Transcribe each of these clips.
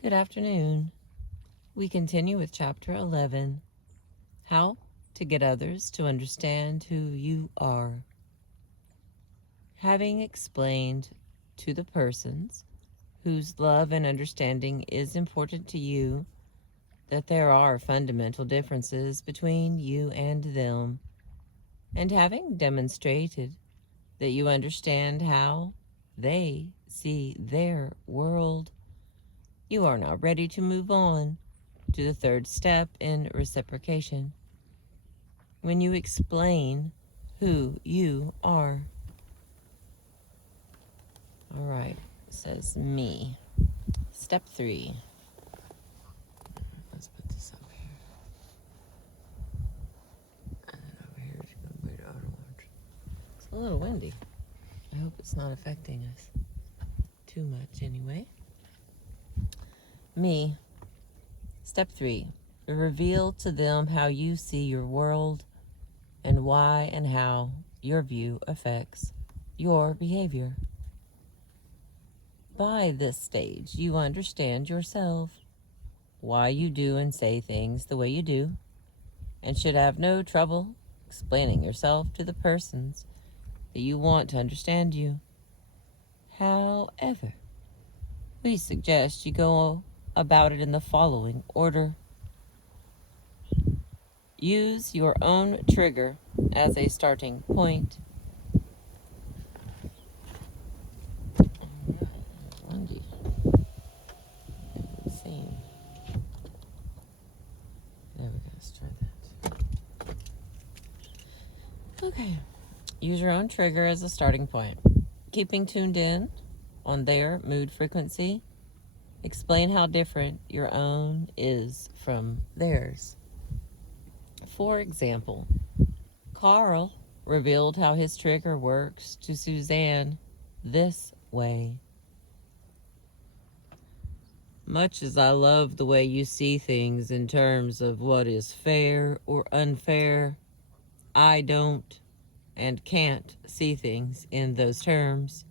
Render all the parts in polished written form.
Good afternoon. We continue with Chapter 11, How to Get Others to Understand Who You Are. Having explained to the persons whose love and understanding is important to you that there are fundamental differences between you and them, and having demonstrated that you understand how they see their world, you are now ready to move on to the third step in reciprocation. When you explain who you are. All right, it says me. Step 3. Let's put this up here. And then over here is going to be the other ones. It's a little windy. I hope it's not affecting us too much anyway. Me. Step 3. Reveal to them how you see your world and why and how your view affects your behavior. By this stage, you understand yourself, why you do and say things the way you do, and should have no trouble explaining yourself to the persons that you want to understand you. However, we suggest you go about it in the following order. Use your own trigger as a starting point. Windy. There we go. Let's try that. Okay. Use your own trigger as a starting point. Keeping tuned in on their mood frequency, explain how different your own is from theirs. For example, Carl revealed how his trigger works to Suzanne this way. Much as I love the way you see things in terms of what is fair or unfair, I don't and can't see things in those terms.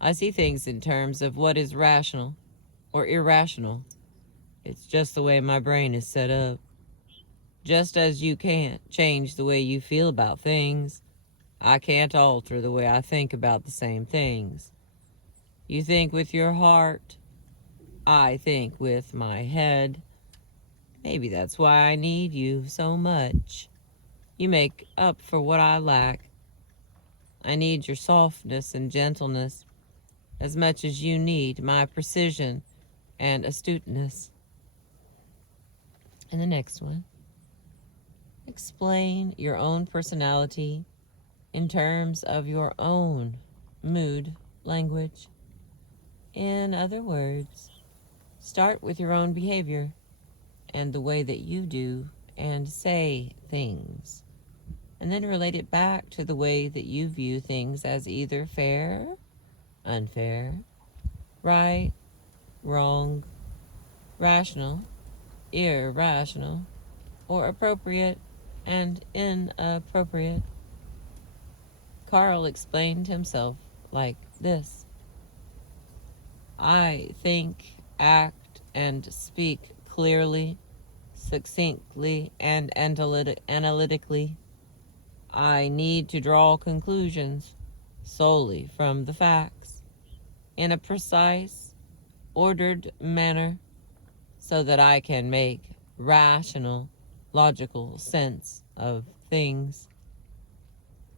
I see things in terms of what is rational or irrational. It's just the way my brain is set up. Just as you can't change the way you feel about things, I can't alter the way I think about the same things. You think with your heart, I think with my head. Maybe that's why I need you so much. You make up for what I lack. I need your softness and gentleness as much as you need my precision and astuteness. And the next one. Explain your own personality in terms of your own mood language. In other words, start with your own behavior and the way that you do and say things, and then relate it back to the way that you view things as either fair, unfair, right, wrong, rational, irrational, or appropriate and inappropriate. Carl explained himself like this. I think, act, and speak clearly, succinctly, and analytically. I need to draw conclusions solely from the facts in a precise, ordered manner so that I can make rational, logical sense of things.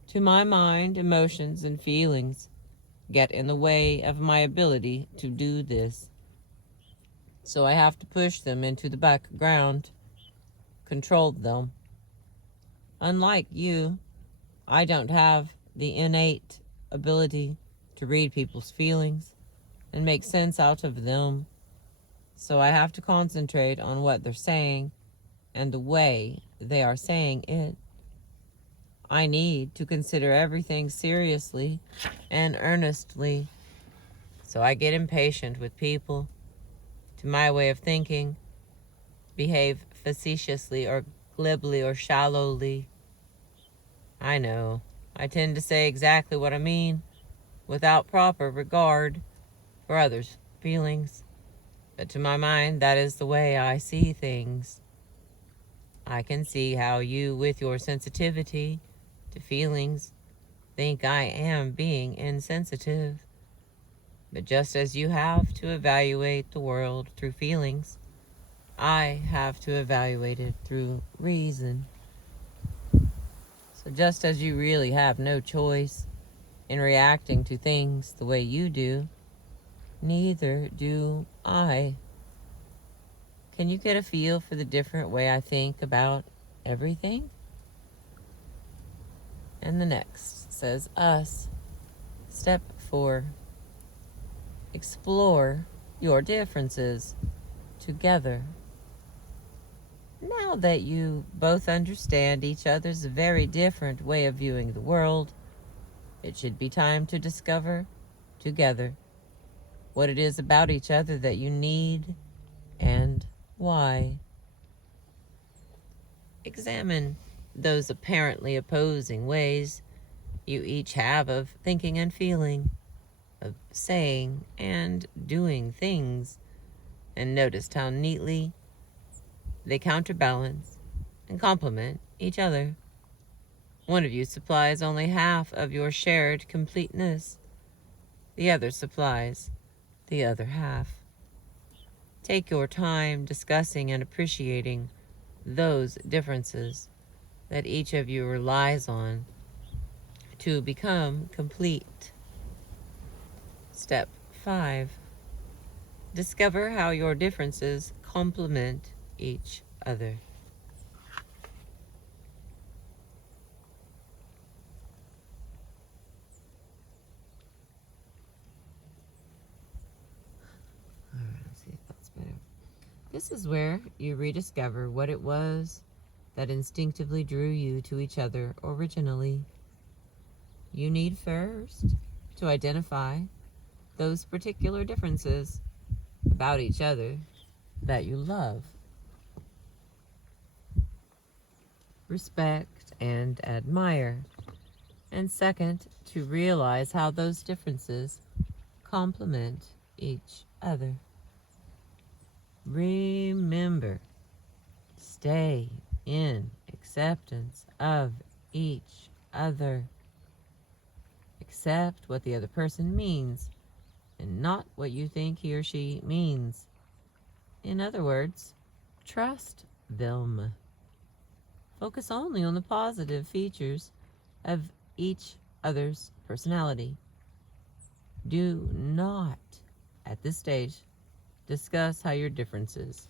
To my mind, emotions and feelings get in the way of my ability to do this. So I have to push them into the background, control them. Unlike you, I don't have the innate ability to read people's feelings and make sense out of them. So I have to concentrate on what they're saying and the way they are saying it. I need to consider everything seriously and earnestly. So I get impatient with people, to my way of thinking, behave facetiously or glibly or shallowly. I know, I tend to say exactly what I mean, without proper regard for others' feelings. But to my mind, that is the way I see things. I can see how you, with your sensitivity to feelings, think I am being insensitive. But just as you have to evaluate the world through feelings, I have to evaluate it through reason. So just as you really have no choice in reacting to things the way you do, neither do I. Can you get a feel for the different way I think about everything? And the next says us. Step 4. Explore your differences together. Now that you both understand each other's very different way of viewing the world, it should be time to discover together what it is about each other that you need and why. Examine those apparently opposing ways you each have of thinking and feeling, of saying and doing things, and notice how neatly they counterbalance and complement each other. One of you supplies only half of your shared completeness. The other supplies the other half. Take your time discussing and appreciating those differences that each of you relies on to become complete. Step 5. Discover how your differences complement each other. Alright, let's see if that's better. This is where you rediscover what it was that instinctively drew you to each other originally. You need first to identify those particular differences about each other that you love, respect, and admire. And second, to realize how those differences complement each other. Remember, stay in acceptance of each other. Accept what the other person means and not what you think he or she means. In other words, trust them. Focus only on the positive features of each other's personality. Do not, at this stage, discuss how your differences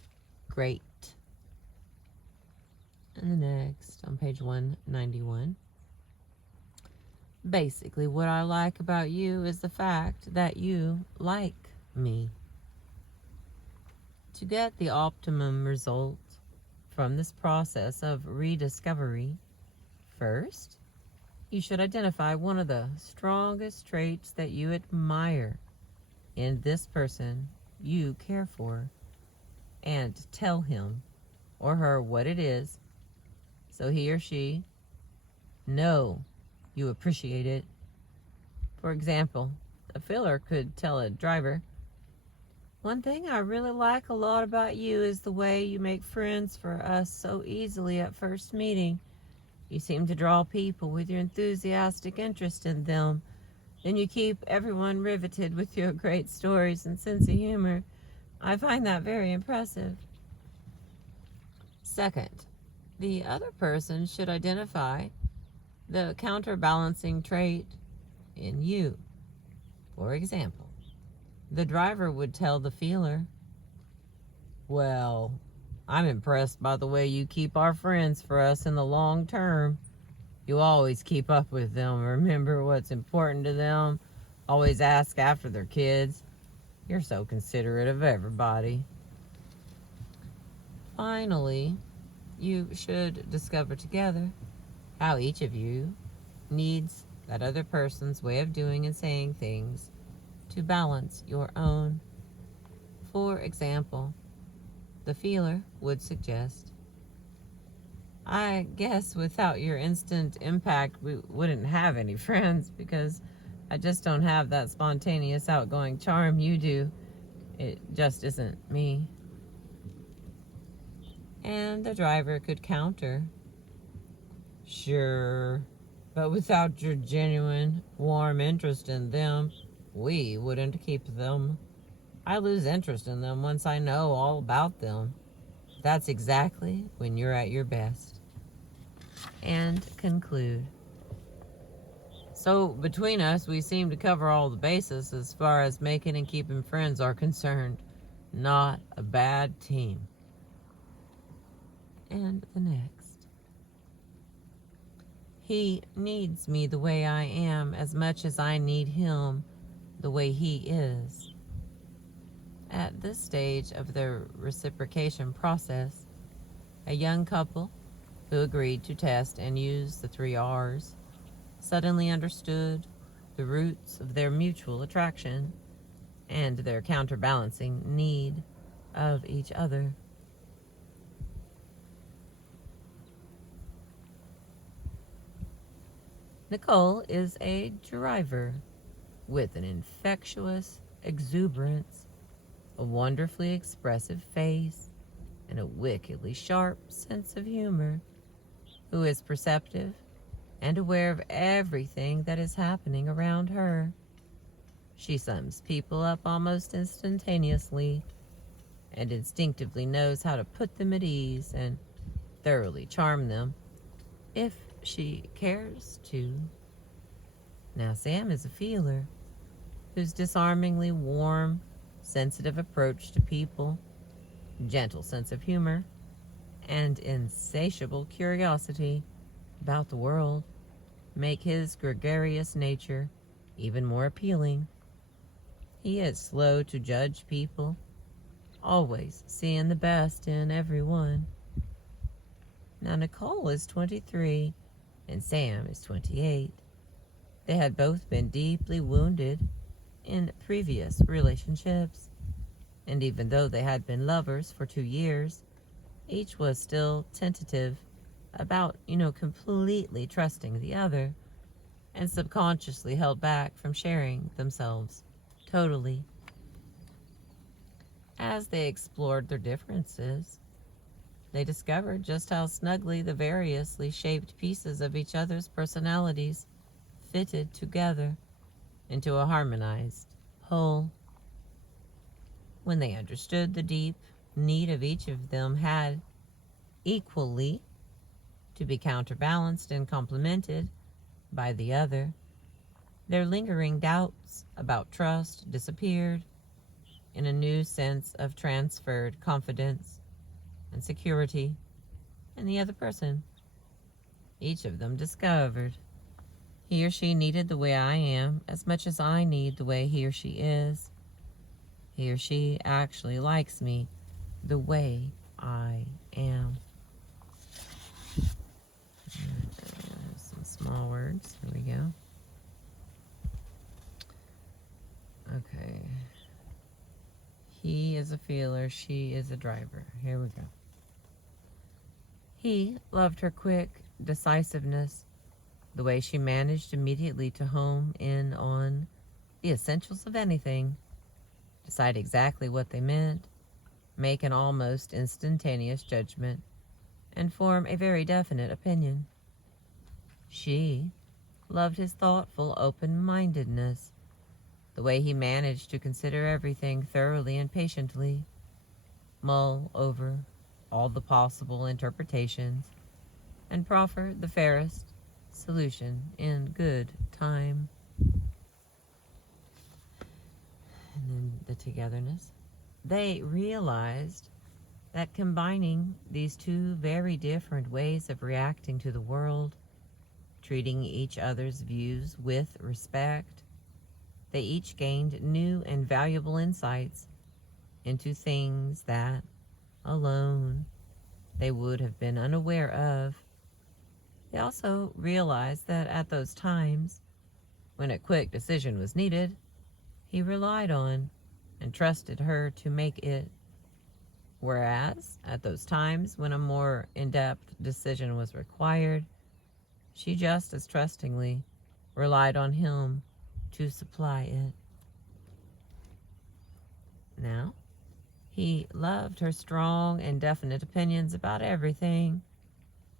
grate. And the next, on page 191. Basically, what I like about you is the fact that you like me. To get the optimum result from this process of rediscovery, first, you should identify one of the strongest traits that you admire in this person you care for and tell him or her what it is so he or she know you appreciate it. For example, a filler could tell a driver, "One thing I really like a lot about you is the way you make friends for us so easily at first meeting. You seem to draw people with your enthusiastic interest in them. Then you keep everyone riveted with your great stories and sense of humor. I find that very impressive." Second, the other person should identify the counterbalancing trait in you. For example, the driver would tell the feeler, "Well, I'm impressed by the way you keep our friends for us in the long term. You always keep up with them, remember what's important to them, always ask after their kids. You're so considerate of everybody." Finally, you should discover together how each of you needs that other person's way of doing and saying things to balance your own. For example, the feeler would suggest, "I guess without your instant impact, we wouldn't have any friends because I just don't have that spontaneous, outgoing charm you do. It just isn't me. And the driver could counter. Sure, but without your genuine, warm interest in them, we wouldn't keep them. I lose interest in them once I know all about them. That's exactly when you're at your best. And conclude. So, between us, we seem to cover all the bases as far as making and keeping friends are concerned. Not a bad team. And the next. He needs me the way I am as much as I need him the way he is. At this stage of the reciprocation process, a young couple who agreed to test and use the 3 R's suddenly understood the roots of their mutual attraction and their counterbalancing need of each other. Nicole is a driver with an infectious exuberance, a wonderfully expressive face, and a wickedly sharp sense of humor, who is perceptive and aware of everything that is happening around her. She sums people up almost instantaneously and instinctively knows how to put them at ease and thoroughly charm them if she cares to. Now, Sam is a feeler whose disarmingly warm, sensitive approach to people, gentle sense of humor, and insatiable curiosity about the world make his gregarious nature even more appealing. He is slow to judge people, always seeing the best in everyone. Now, Nicole is 23 and Sam is 28. They had both been deeply wounded in previous relationships, and even though they had been lovers for 2 years, each was still tentative about, completely trusting the other, and subconsciously held back from sharing themselves totally. As they explored their differences, they discovered just how snugly the variously shaped pieces of each other's personalities fitted together into a harmonized whole. When they understood the deep need of each of them had equally to be counterbalanced and complemented by the other, their lingering doubts about trust disappeared in a new sense of transferred confidence and security in the other person. Each of them discovered he or she needed the way I am as much as I need the way he or she is. He or she actually likes me the way I am. Some small words. Here we go. Okay. He is a feeler. She is a driver. Here we go. He loved her quick decisiveness, the way she managed immediately to home in on the essentials of anything, decide exactly what they meant, make an almost instantaneous judgment, and form a very definite opinion. She loved his thoughtful open-mindedness, the way he managed to consider everything thoroughly and patiently, mull over all the possible interpretations, and proffer the fairest solution in good time. And then the togetherness. They realized that combining these two very different ways of reacting to the world, treating each other's views with respect, they each gained new and valuable insights into things that, alone, they would have been unaware of. They also realized that at those times, when a quick decision was needed, he relied on and trusted her to make it. Whereas, at those times when a more in-depth decision was required, she just as trustingly relied on him to supply it. Now, he loved her strong and definite opinions about everything.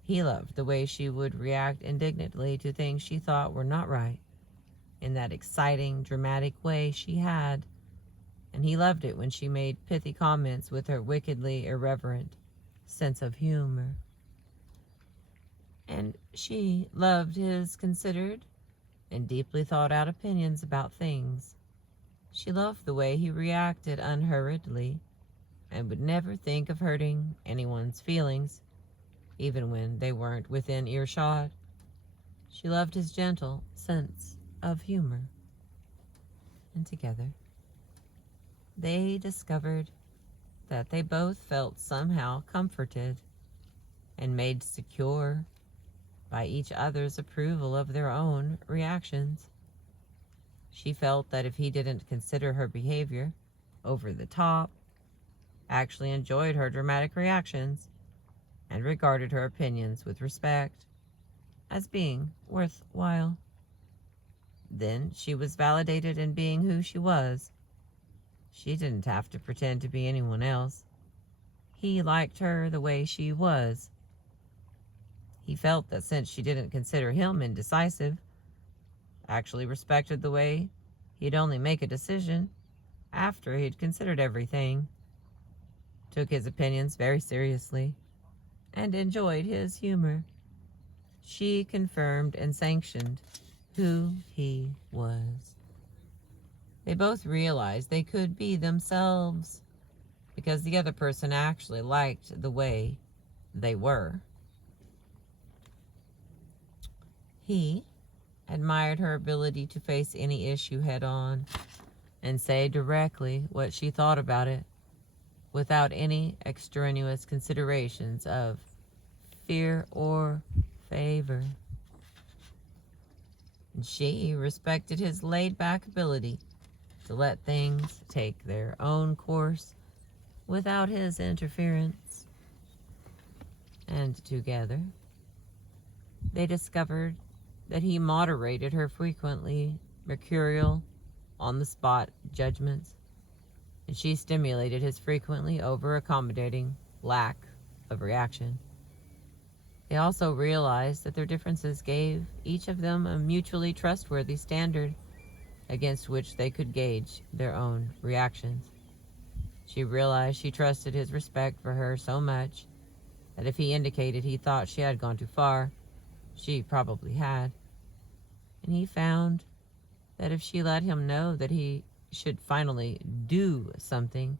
He loved the way she would react indignantly to things she thought were not right, in that exciting, dramatic way she had. And he loved it when she made pithy comments with her wickedly irreverent sense of humor. And she loved his considered and deeply thought out opinions about things. She loved the way he reacted unhurriedly and would never think of hurting anyone's feelings, even when they weren't within earshot. She loved his gentle sense of humor. And together, they discovered that they both felt somehow comforted and made secure by each other's approval of their own reactions. She felt that if he didn't consider her behavior over the top, actually enjoyed her dramatic reactions, and regarded her opinions with respect as being worthwhile, then she was validated in being who she was. She didn't have to pretend to be anyone else. He liked her the way she was. He felt that since she didn't consider him indecisive, actually respected the way he'd only make a decision after he'd considered everything, took his opinions very seriously, and enjoyed his humor. She confirmed and sanctioned who he was. They both realized they could be themselves because the other person actually liked the way they were. He admired her ability to face any issue head on and say directly what she thought about it without any extraneous considerations of fear or favor. And she respected his laid-back ability to let things take their own course without his interference. And together, they discovered that he moderated her frequently mercurial, on-the-spot judgments, and she stimulated his frequently over-accommodating lack of reaction. They also realized that their differences gave each of them a mutually trustworthy standard against which they could gauge their own reactions. She realized she trusted his respect for her so much that if he indicated he thought she had gone too far, she probably had. And he found that if she let him know that he should finally do something,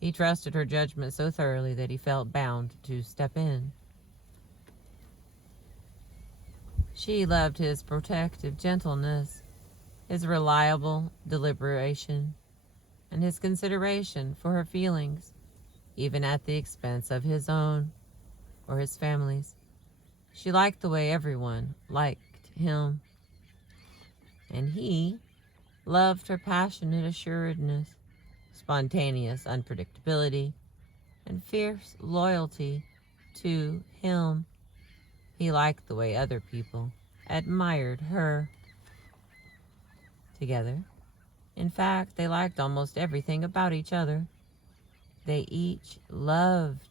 he trusted her judgment so thoroughly that he felt bound to step in. She loved his protective gentleness, his reliable deliberation, and his consideration for her feelings, even at the expense of his own or his family's. She liked the way everyone liked him. And he loved her passionate assuredness, spontaneous unpredictability, and fierce loyalty to him. He liked the way other people admired her. Together, in fact, they liked almost everything about each other. They each loved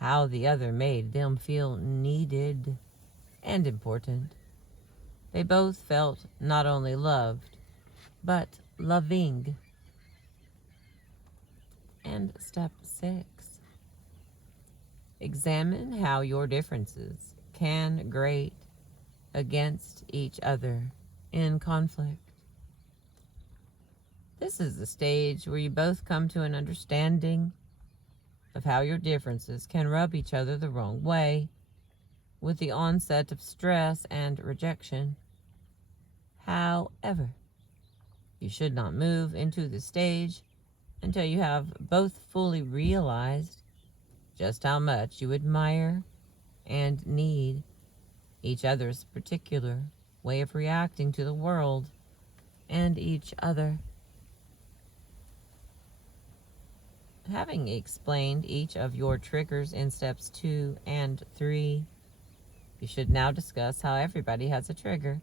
how the other made them feel needed and important. They both felt not only loved, but loving. And step 6. Examine how your differences can grate against each other in conflict. This is the stage where you both come to an understanding of how your differences can rub each other the wrong way, with the onset of stress and rejection. However, you should not move into the stage until you have both fully realized just how much you admire and need each other's particular way of reacting to the world and each other. Having explained each of your triggers in steps 2 and 3, you should now discuss how everybody has a trigger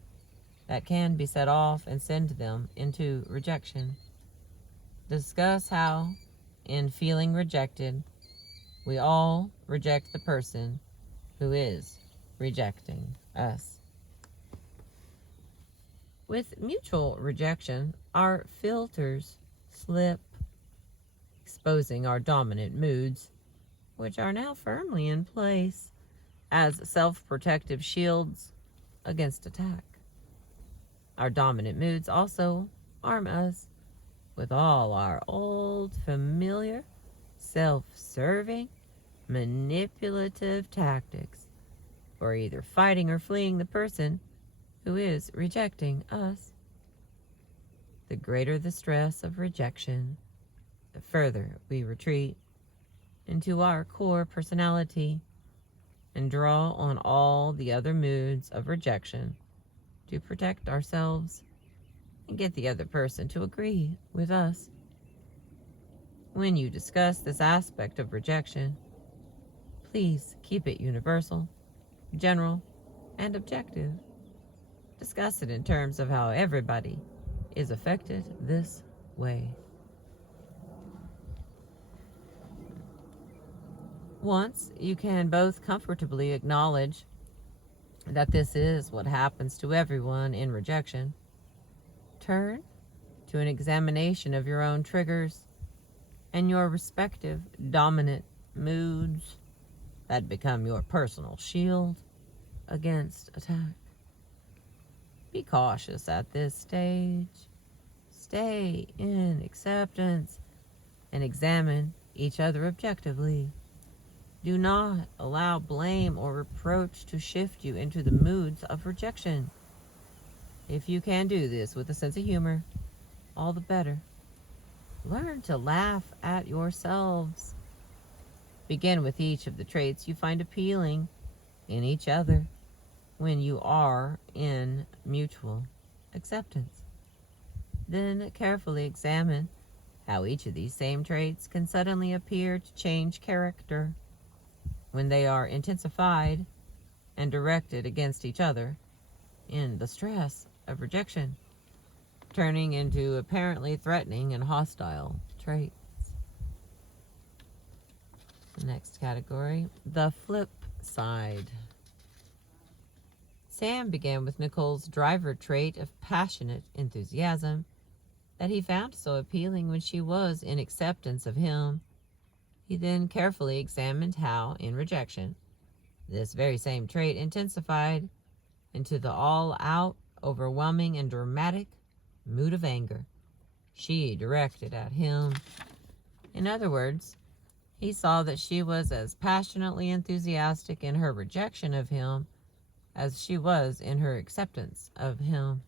that can be set off and send them into rejection. discuss how, in feeling rejected, we all reject the person who is rejecting us. With mutual rejection, our filters slip, exposing our dominant moods, which are now firmly in place as self-protective shields against attack. Our dominant moods also arm us with all our old, familiar, self-serving, manipulative tactics for either fighting or fleeing the person who is rejecting us. The greater the stress of rejection, the further we retreat into our core personality and draw on all the other moods of rejection to protect ourselves and get the other person to agree with us. When you discuss this aspect of rejection, please keep it universal, general, and objective. Discuss it in terms of how everybody is affected this way. Once you can both comfortably acknowledge that this is what happens to everyone in rejection, turn to an examination of your own triggers and your respective dominant moods that become your personal shield against attack. Be cautious at this stage. Stay in acceptance and examine each other objectively. Do not allow blame or reproach to shift you into the moods of rejection. If you can do this with a sense of humor, all the better. Learn to laugh at yourselves. Begin with each of the traits you find appealing in each other when you are in mutual acceptance. Then carefully examine how each of these same traits can suddenly appear to change character when they are intensified and directed against each other in the stress of rejection, turning into apparently threatening and hostile traits. The next category, the flip side. Sam began with Nicole's driver trait of passionate enthusiasm that he found so appealing when she was in acceptance of him. He then carefully examined how, in rejection, this very same trait intensified into the all-out, overwhelming, and dramatic mood of anger she directed at him. In other words, he saw that she was as passionately enthusiastic in her rejection of him as she was in her acceptance of him.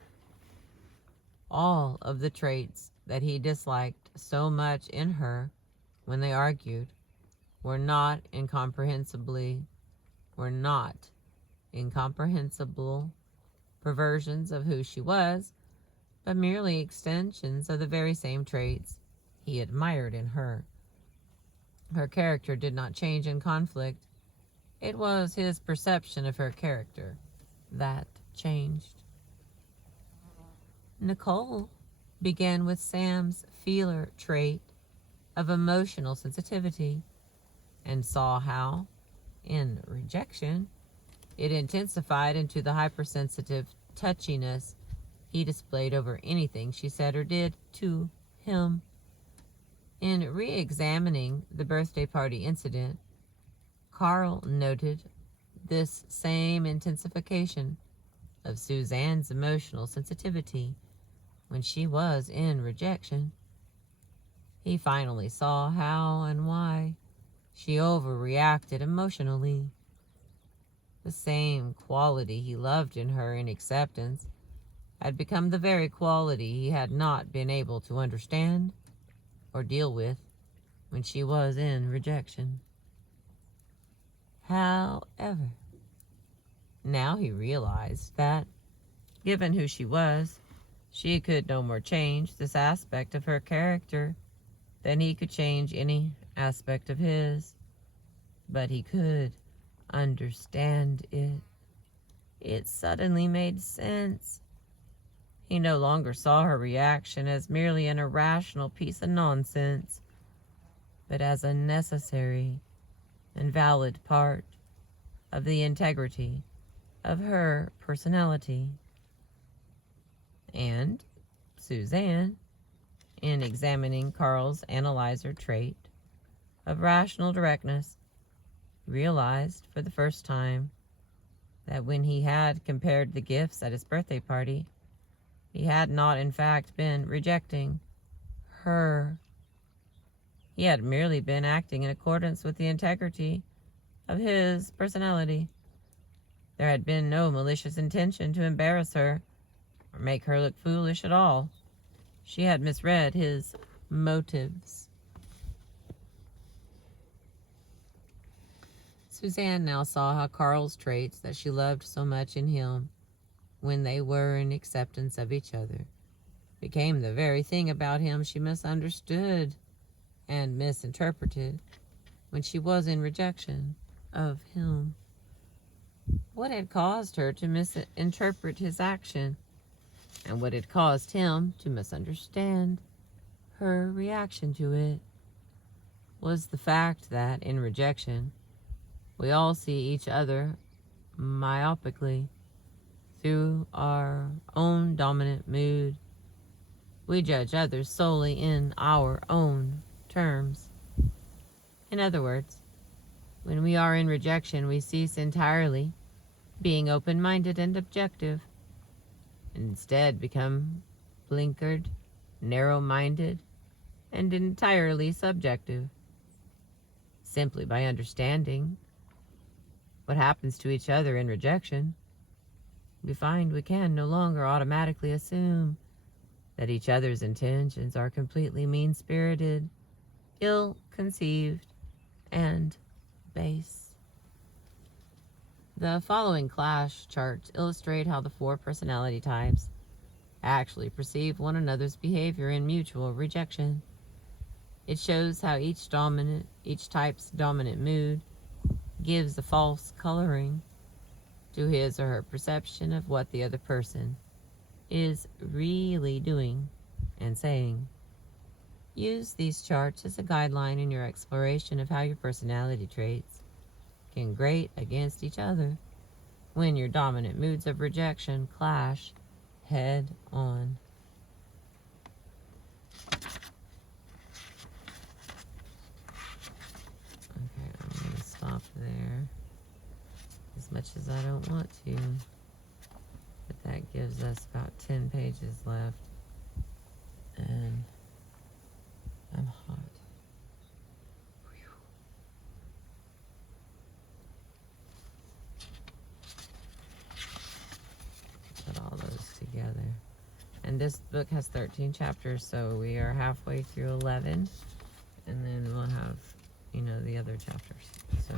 All of the traits that he disliked so much in her when they argued were not incomprehensible perversions of who she was, but merely extensions of the very same traits he admired in her. Her character did not change in conflict. It was his perception of her character that changed. Nicole began with Sam's feeler trait of emotional sensitivity and saw how, in rejection, it intensified into the hypersensitive touchiness he displayed over anything she said or did to him. In re-examining the birthday party incident, Carl noted this same intensification of Suzanne's emotional sensitivity when she was in rejection. He finally saw how and why she overreacted emotionally. The same quality he loved in her in acceptance had become the very quality he had not been able to understand or deal with when she was in rejection. However, now he realized that, given who she was, she could no more change this aspect of her character than he could change any aspect of his. But he could understand it. It suddenly made sense. He no longer saw her reaction as merely an irrational piece of nonsense, but as a necessary and valid part of the integrity of her personality. And Suzanne, in examining Carl's analyzer trait of rational directness, realized for the first time that when he had compared the gifts at his birthday party, he had not in fact been rejecting her. He had merely been acting in accordance with the integrity of his personality. There had been no malicious intention to embarrass her or make her look foolish at all. She had misread his motives. Suzanne now saw how Carl's traits that she loved so much in him, when they were in acceptance of each other, became the very thing about him she misunderstood and misinterpreted when she was in rejection of him. What had caused her to misinterpret his action, and what had caused him to misunderstand her reaction to it, was the fact that in rejection, we all see each other myopically through our own dominant mood. We judge others solely in our own terms. In other words, when we are in rejection, we cease entirely being open-minded and objective, and instead become blinkered, narrow-minded, and entirely subjective. Simply by understanding what happens to each other in rejection, we find we can no longer automatically assume that each other's intentions are completely mean-spirited, ill-conceived, and base. The following clash charts illustrate how the four personality types actually perceive one another's behavior in mutual rejection. It shows how each type's dominant mood gives a false coloring to his or her perception of what the other person is really doing and saying. Use these charts as a guideline in your exploration of how your personality traits can grate against each other when your dominant moods of rejection clash head on. Okay, I'm going to stop there, as much as I don't want to. But that gives us about 10 pages left. And I'm hot. Put all those together. And this book has 13 chapters, so we are halfway through 11. And then we'll have, the other chapters. So,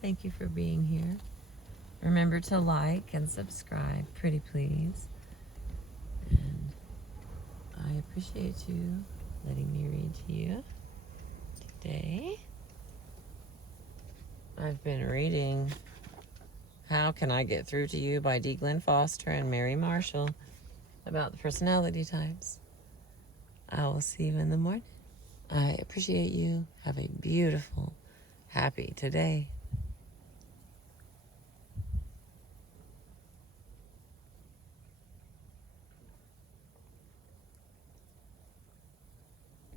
thank you for being here. Remember to like and subscribe, pretty please. And I appreciate you letting me read to you today. I've been reading How Can I Get Through to You by D. Glenn Foster and Mary Marshall about the personality types. I will see you in the morning. I appreciate you. Have a beautiful, happy today.